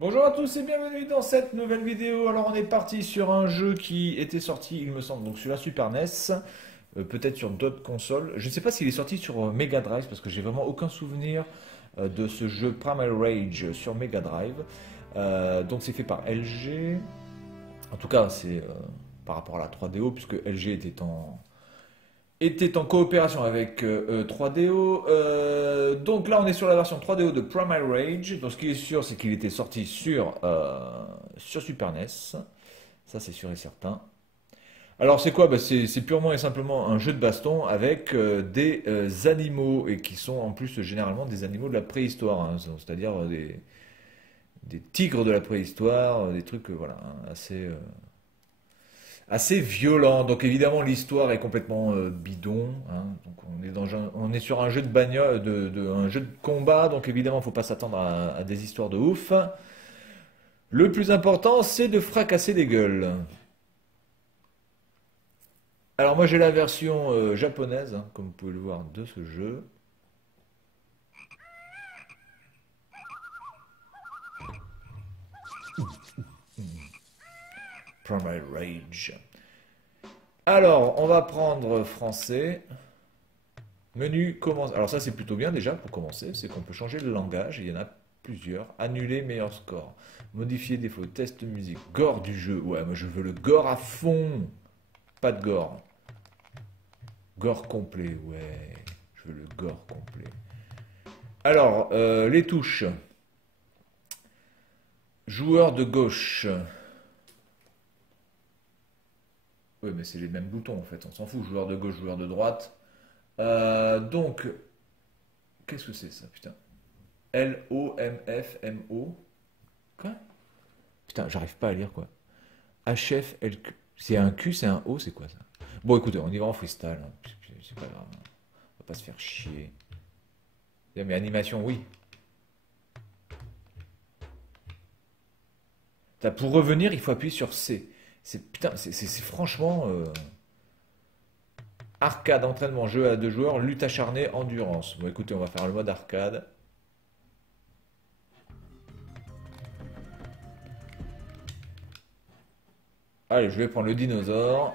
Bonjour à tous et bienvenue dans cette nouvelle vidéo. Alors on est parti sur un jeu qui était sorti, il me semble, donc sur la Super NES, peut-être sur d'autres consoles. Je ne sais pas s'il est sorti sur Mega Drive parce que j'ai vraiment aucun souvenir de ce jeu Primal Rage sur Mega Drive. Donc c'est fait par LG. En tout cas c'est par rapport à la 3DO puisque LG était en coopération avec 3DO. Donc là, on est sur la version 3DO de Primal Rage. Donc ce qui est sûr, c'est qu'il était sorti sur Super NES. Ça, c'est sûr et certain. Alors c'est quoi? Bah, c'est purement et simplement un jeu de baston avec des animaux et qui sont en plus généralement des animaux de la préhistoire, hein. C'est-à-dire des tigres de la préhistoire, des trucs voilà, hein, assez violent. Donc évidemment l'histoire est complètement bidon, hein. Donc on est sur un jeu de bagnole, un jeu de combat. Donc évidemment il ne faut pas s'attendre à des histoires de ouf. Le plus important c'est de fracasser des gueules. Alors moi j'ai la version japonaise, hein, comme vous pouvez le voir de ce jeu. Primal Rage. Alors on va prendre français. Menu commence. Alors ça c'est plutôt bien déjà pour commencer, c'est qu'on peut changer le langage, et il y en a plusieurs. Annuler meilleur score. Modifier défaut, test musique, gore du jeu. Ouais, moi je veux le gore à fond. Pas de gore. Gore complet, ouais. Je veux le gore complet. Alors, les touches. Joueur de gauche. Oui, mais c'est les mêmes boutons en fait, on s'en fout. Joueur de gauche, joueur de droite. Donc, qu'est-ce que c'est ça, putain? L-O-M-F-M-O. Quoi? Putain, j'arrive pas à lire quoi. H-F-L-Q. C'est un Q, c'est un O, c'est quoi ça? Bon, écoutez, on y va en freestyle, hein. C'est pas grave, hein. On va pas se faire chier. Mais animation, oui. Pour revenir, il faut appuyer sur C. Putain, c'est franchement arcade, entraînement, jeu à deux joueurs, lutte acharnée, endurance. Bon, écoutez, on va faire le mode arcade. Allez, je vais prendre le dinosaure.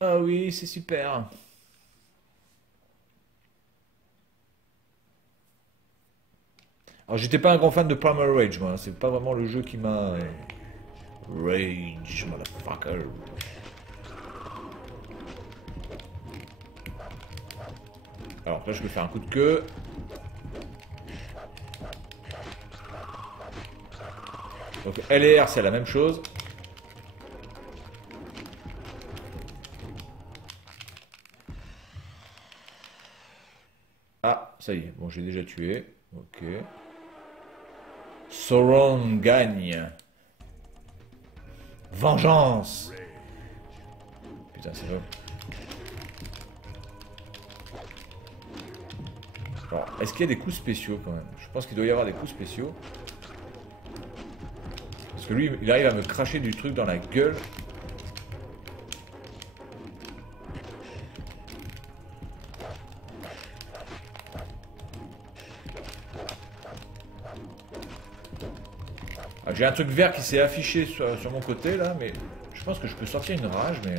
Ah oui, c'est super. Alors, j'étais pas un grand fan de Primal Rage, moi. C'est pas vraiment le jeu qui m'a. Rage, motherfucker. Alors là, je vais faire un coup de queue. Donc L et R, c'est la même chose. Ah, ça y est. Bon, j'ai déjà tué. Ok. Sauron gagne. Vengeance. Putain, c'est vrai. Alors, est-ce qu'il y a des coups spéciaux quand même? Je pense qu'il doit y avoir des coups spéciaux. Parce que lui, il arrive à me cracher du truc dans la gueule. Ah, j'ai un truc vert qui s'est affiché sur mon côté là, mais je pense que je peux sortir une rage, mais...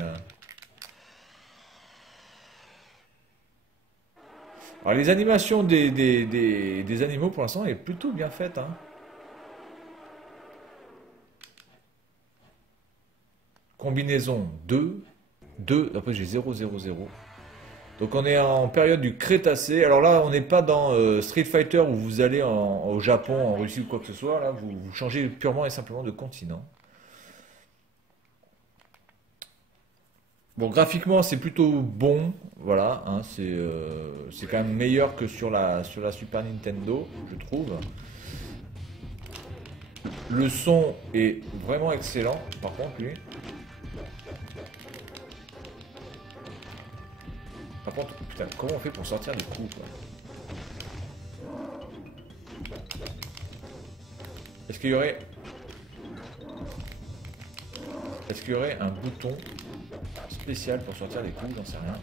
Alors les animations des animaux pour l'instant est plutôt bien faite, hein. Combinaison 2, 2, après j'ai 0, 0, 0. Donc on est en période du Crétacé. Alors là, on n'est pas dans Street Fighter où vous allez au Japon, en Russie ou quoi que ce soit. Là, vous changez purement et simplement de continent. Bon, graphiquement, c'est plutôt bon. Voilà, hein, c'est quand même meilleur que sur la Super Nintendo, je trouve. Le son est vraiment excellent, par contre, lui. Par contre, putain, comment on fait pour sortir des coups, quoi? Est-ce qu'il y aurait... Est-ce qu'il y aurait un bouton spécial pour sortir des coups? J'en sais rien.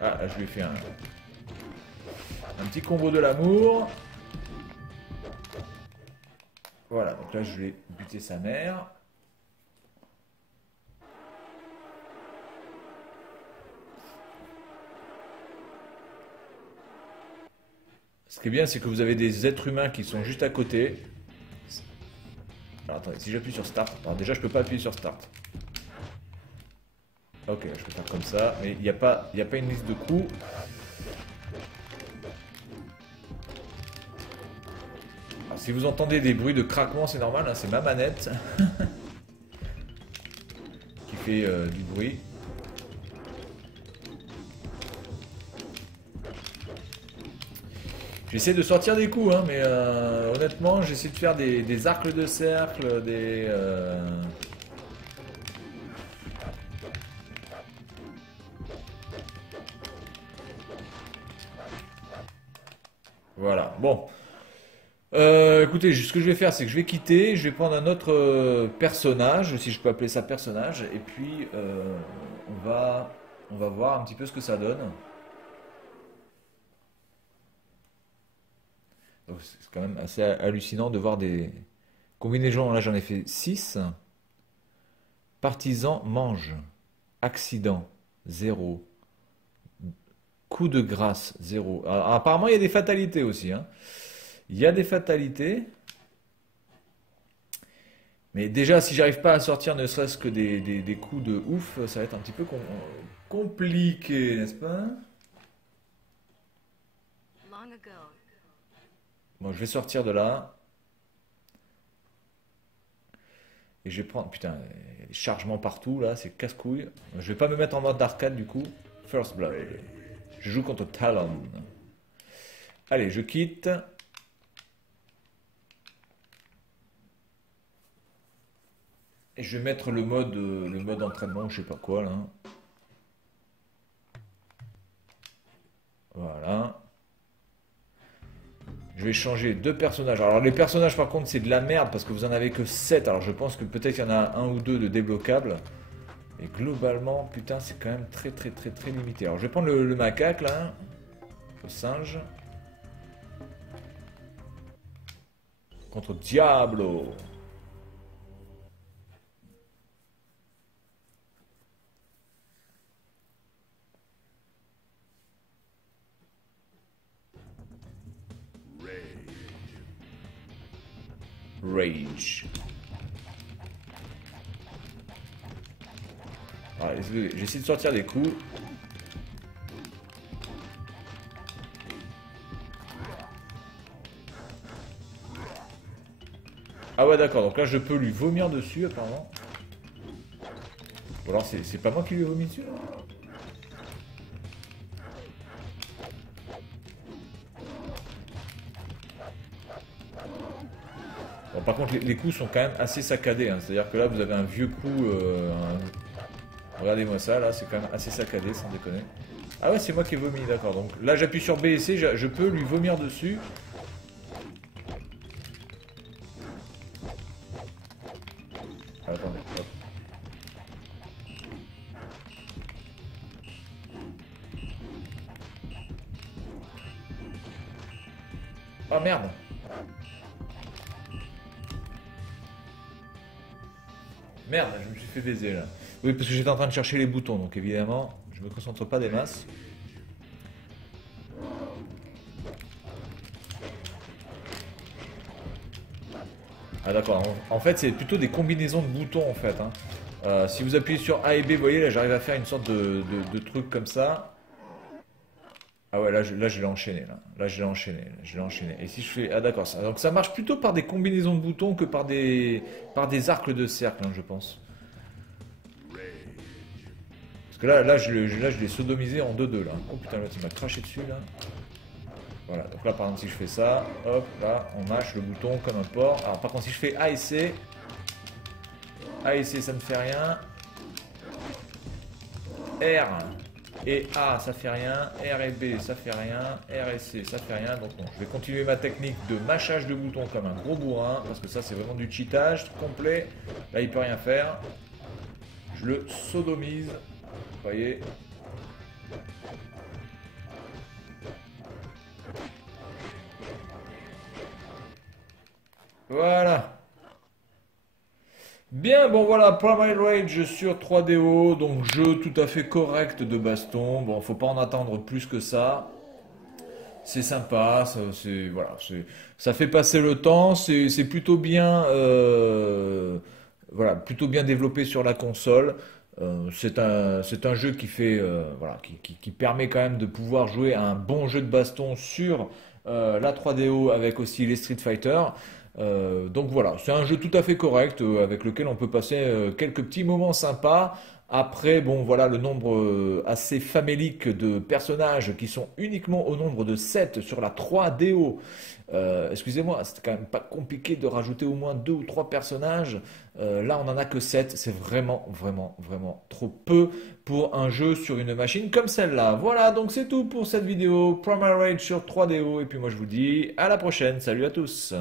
Ah, là, je lui ai fait un petit combo de l'amour. Voilà, donc là, je vais buter sa mère. Ce qui est bien, c'est que vous avez des êtres humains qui sont juste à côté. Alors attendez, si j'appuie sur Start, alors déjà je peux pas appuyer sur Start. Ok, je peux faire comme ça, mais il n'y a pas une liste de coups. Alors, si vous entendez des bruits de craquement, c'est normal, hein, c'est ma manette qui fait du bruit. J'essaie de sortir des coups, hein, mais honnêtement, j'essaie de faire des arcs de cercle, des... Voilà, bon. Écoutez, ce que je vais faire, c'est que je vais quitter, je vais prendre un autre personnage, si je peux appeler ça personnage, et puis on va voir un petit peu ce que ça donne. Donc c'est quand même assez hallucinant de voir des combinaisons. Là, j'en ai fait 6. Partisan mange. Accident, 0. Coup de grâce, 0. Alors, apparemment, il y a des fatalités aussi, hein. Il y a des fatalités. Mais déjà, si j'arrive pas à sortir ne serait-ce que des coups de ouf, ça va être un petit peu compliqué, n'est-ce pas? Bon, je vais sortir de là. Et je vais prendre... Putain, il y a des chargements partout, là, c'est casse-couille. Je vais pas me mettre en mode d'arcade, du coup. First Blood. Je joue contre Talon. Allez, je quitte. Et je vais mettre le mode entraînement, je sais pas quoi, là. Voilà. Je vais changer deux personnages. Alors les personnages par contre c'est de la merde parce que vous en avez que 7. Alors je pense que peut-être il y en a un ou deux de débloquables. Et globalement, putain, c'est quand même très très très très limité. Alors je vais prendre le macaque là. Le singe. Contre Diablo. Rage. J'essaie de sortir des coups. Ah ouais d'accord, donc là je peux lui vomir dessus apparemment. Ou alors c'est pas moi qui lui ai vomi dessus là. Bon, par contre les coups sont quand même assez saccadés, hein. C'est-à-dire que là vous avez un vieux coup... Regardez-moi ça, là c'est quand même assez saccadé sans déconner. Ah ouais c'est moi qui ai vomi, d'accord. Donc là j'appuie sur B et C, je peux lui vomir dessus. Ah, attendez, hop. Ah merde. Merde, je me suis fait baiser là. Oui, parce que j'étais en train de chercher les boutons, donc évidemment, je me concentre pas des masses. Ah d'accord, en fait c'est plutôt des combinaisons de boutons en fait, hein. Si vous appuyez sur A et B, vous voyez là j'arrive à faire une sorte de truc comme ça. Ah ouais, là je l'ai enchaîné, là je l'ai enchaîné, je l'ai enchaîné. Et si je fais... Ah d'accord, donc ça marche plutôt par des combinaisons de boutons que par des arcs de cercle, hein, je pense. Parce que là je l'ai sodomisé en 2-2 là. Oh putain, l'autre il m'a craché dessus là. Voilà, donc là par exemple si je fais ça, hop, là on mâche le bouton comme un porc. Alors par contre si je fais A et C ça ne fait rien. R et A ça fait rien, R et B ça fait rien, R et C ça fait rien. Donc bon, je vais continuer ma technique de mâchage de boutons comme un gros bourrin, parce que ça c'est vraiment du cheatage complet. Là il peut rien faire. Je le sodomise, vous voyez. Voilà. Bien, bon voilà, Primal Rage sur 3DO, donc jeu tout à fait correct de baston. Bon, faut pas en attendre plus que ça. C'est sympa, voilà, ça fait passer le temps, c'est plutôt bien, voilà, plutôt bien développé sur la console. C'est un jeu qui fait, voilà, qui permet quand même de pouvoir jouer à un bon jeu de baston sur la 3DO avec aussi les Street Fighter. Donc voilà, c'est un jeu tout à fait correct avec lequel on peut passer quelques petits moments sympas. Après, bon, voilà le nombre assez famélique de personnages qui sont uniquement au nombre de 7 sur la 3DO. Excusez-moi, c'est quand même pas compliqué de rajouter au moins 2 ou 3 personnages. Là, on n'en a que 7. C'est vraiment, vraiment, vraiment trop peu pour un jeu sur une machine comme celle-là. Voilà, donc c'est tout pour cette vidéo. Primal Rage sur 3DO. Et puis moi, je vous dis à la prochaine. Salut à tous.